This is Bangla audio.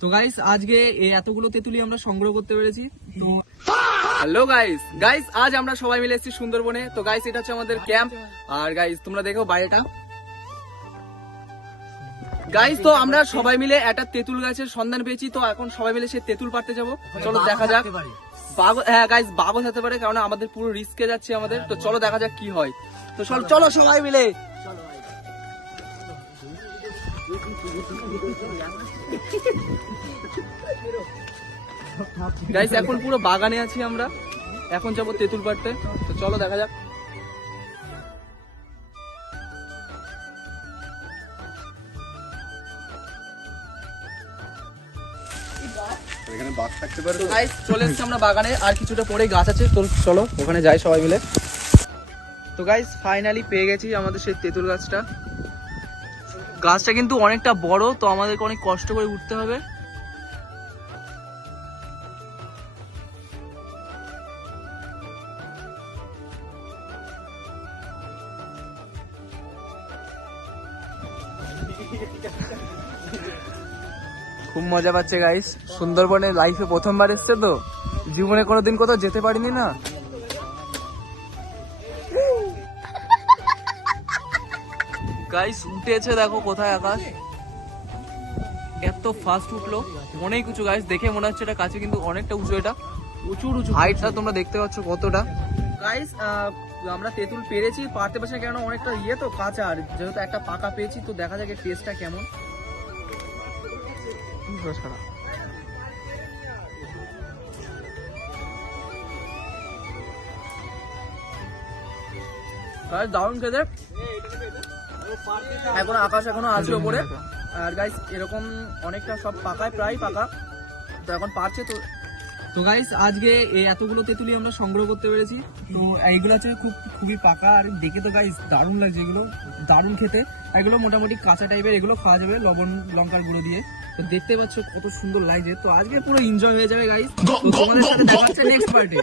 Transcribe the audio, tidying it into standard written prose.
তো গাইস আজকে এই এতগুলো তেঁতুলি আমরা সংগ্রহ করতে পেরেছি। তো হ্যালো গাইস আজ আমরা সবাই মিলে এসেছি সুন্দরবনে। তো গাইস এটা হচ্ছে আমাদের ক্যাম্প। আর গাইস তোমরা দেখো বাইরেটা। গাইস তো আমরা সবাই মিলে একটা তেঁতুল গাছের সন্ধান পেয়েছি। তো এখন সবাই মিলে সেই তেঁতুল পাড়তে যাবো। চলো দেখা যাক। হ্যাঁ গাইস বাগও হতে পারে, কারণ আমাদের পুরো রিস্কে যাচ্ছে আমাদের। তো চলো দেখা যাক কি হয়। তো চলো সবাই মিলে। গাইস এখন পুরো বাগানে আছি আমরা, এখন যাবো তেঁতুল পাড়তে। তো চলো দেখা যাক। এখানে বাঘ থাকতে পারে। গাইস চলে এসেছি আমরা বাগানে, আর কিছুটা পরে গাছ আছে। তো চলো ওখানে যাই সবাই মিলে। তো গাইস ফাইনালি পেয়ে গেছি আমাদের সেই তেঁতুল গাছটা। গাছটা কিন্তু অনেকটা বড়, তো আমাদেরকে অনেক কষ্ট করে উঠতে হবে। খুব মজা পাচ্ছে গাইস। সুন্দরবনে লাইফে প্রথমবার এসছে, তো জীবনে কোনোদিন কোথাও যেতে পারিনি না। গাইস উঠেছে দেখো কোথায় আকাশ, এত ফাস্ট উঠলো, অনেক উঁচু। গাইস দেখে মনে হচ্ছে এটা কাছে, কিন্তু অনেকটা উঁচু। এটা উঁচু হাইটটা তোমরা দেখতে পাচ্ছ কতটা। গাইস আমরা তেঁতুল পেরেছি, পারতে পারছি না, কেন অনেকটা তো কাঁচা। আর যেহেতু একটা পাকা পেয়েছি, তো দেখা যাক এর টেস্টটা কেমন। দারুণ খেতে। এখন আকাশ এখনো আছে ওপরে। আর গাইস এরকম অনেকটা সব পাকায়, প্রায় পাকা। তো এখন পারছে। তো গাইস আজকে এই এতগুলো তেঁতুলি আমরা সংগ্রহ করতে পেরেছি। তো এইগুলো হচ্ছে খুবই পাকা। আর দেখে তো গাইস দারুণ লাগছে, এগুলো দারুণ খেতে। এগুলো মোটামুটি কাঁচা টাইপের, এগুলো খাওয়া যাবে লবণ লঙ্কার গুঁড়ো দিয়ে। তো দেখতে পাচ্ছ কত সুন্দর লাগছে। তো আজকে পুরো এনজয় হয়ে যাবে গাইস। তো তোমাদের সাথে দেখা হচ্ছে নেক্সট পার্টে।